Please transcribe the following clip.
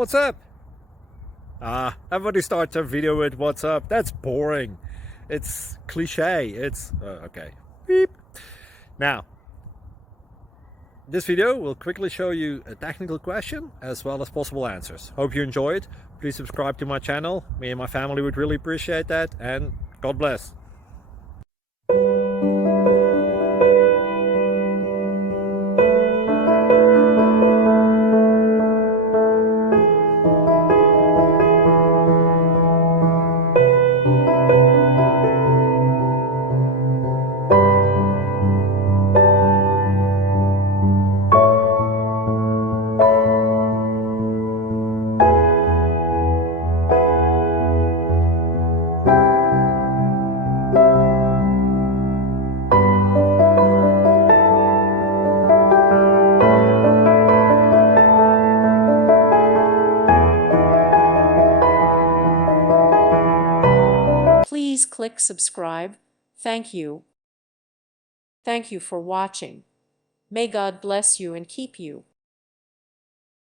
What's up? Everybody starts their video with what's up. That's boring. It's cliche. It's okay. Beep. Now, this video will quickly show you a technical question as well as possible answers. Hope you enjoy it. Please subscribe to my channel. Me and my family would really appreciate that, and God bless. Please click subscribe. Thank you. Thank you for watching. May God bless you and keep you.